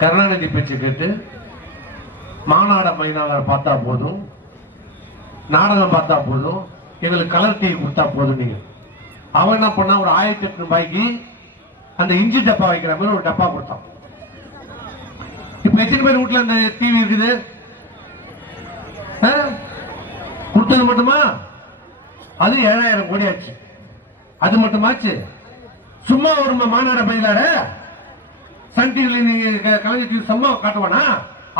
கருணாநிதி பேச்சு கேட்டு மாநாட மைனாளர் பார்த்தா போதும், நாடகம் பார்த்தா போதும், எங்களுக்கு கலர் டிவி கொடுத்தா போதும். நீங்க அவன் என்ன பண்ணா, ஒரு 1800 ரூபாய்க்கு அந்த இஞ்சி டப்பா வைக்கிற மாதிரி ஒரு டப்பா கொடுத்தான். இப்ப எத்தனை பேர் வீட்டுல அந்த டிவி இருக்குது? கொடுத்தது மட்டுமா? அது 7000 கோடி ஆச்சு. அது மட்டுமாச்சு? சும்மா ஒரு மாநாட பயிலாட சன் டிவி நீங்க கலைஞர் டிவி சும்மா காட்டுவானா?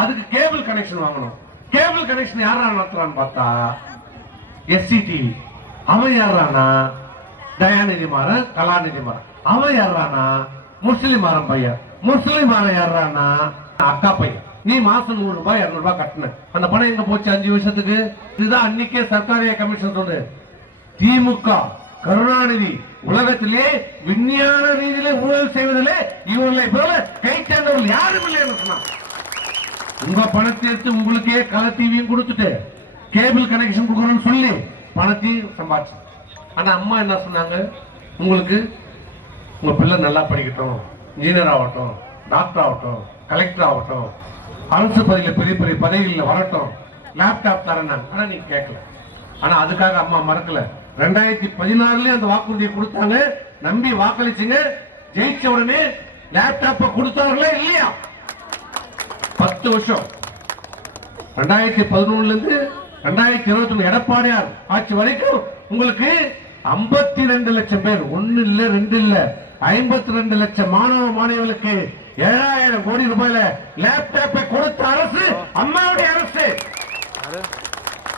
அதுக்கு கேபிள் கனெக்ஷன் வாங்கணும். கேபிள் கனெக்ஷன் யாரா நடத்துறான்னு பார்த்தா எஸ்சி டிவி. அவன் யாரானா தயாநிதி மாறன், கலாநிதி மாறன். அவன் யாரானா முஸ்லிம் மாறன் பையன். முஸ்லிம் மாறன் யாரானா அக்கா பையன். நீ மாசம் 100 ரூபாய் 200 ரூபாய் கட்டண. அந்த பணம் எங்க போச்சு 5 வருஷத்துக்கு? இதுதான் அன்னைக்கே சர்க்காரிய கமிஷன் சொல்லு. திமுக கருணாநிதி உலகத்திலே விஞ்ஞான ரீதியிலே ஊழல் செய்வதிலே இவர்களை போல கை சேர்ந்தவர்கள் யாரும் இல்லைன்னு சொன்னாங்க. உங்க பணத்தை எடுத்து உங்களுக்கே கலர் டிவியும் கொடுத்துட்டு கேபிள் கனெக்ஷன் கொடுக்கணும்னு சொல்லி பணத்தையும் சம்பாதிச்சு. ஆனா அம்மா என்ன சொன்னாங்க? உங்களுக்கு உங்க பிள்ளை நல்லா படிக்கட்டும், இன்ஜினியர் ஆகட்டும், டாக்டர் ஆகட்டும், கலெக்டர் ஆகட்டும், அரசு பதவியில் பெரிய பெரிய பதவிகளில் வரட்டும், லேப்டாப் தரேன். ஆனா நீங்க கேட்கல. ஆனா அதுக்காக அம்மா மறக்கல. 2016 அந்த வாக்குறுதியை கொடுத்தாங்க, நம்பி வாக்களிச்சுங்க. ஜெயிச்ச உடனே லேப்டாப்ப கொடுத்தார்களா இல்லையா? 10 வருஷம் 2011 இருந்து 2021 எடப்பாடியார் ஆட்சி வரைக்கும் உங்களுக்கு 52 லட்சம் பேர், 1 இல்ல 2 இல்ல 52 லட்சம் மாணவ மாணவிகளுக்கு 7000 கோடி ரூபாயில லேப்டாப்பை கொடுத்த அரசு அம்மாவுடைய அரசு.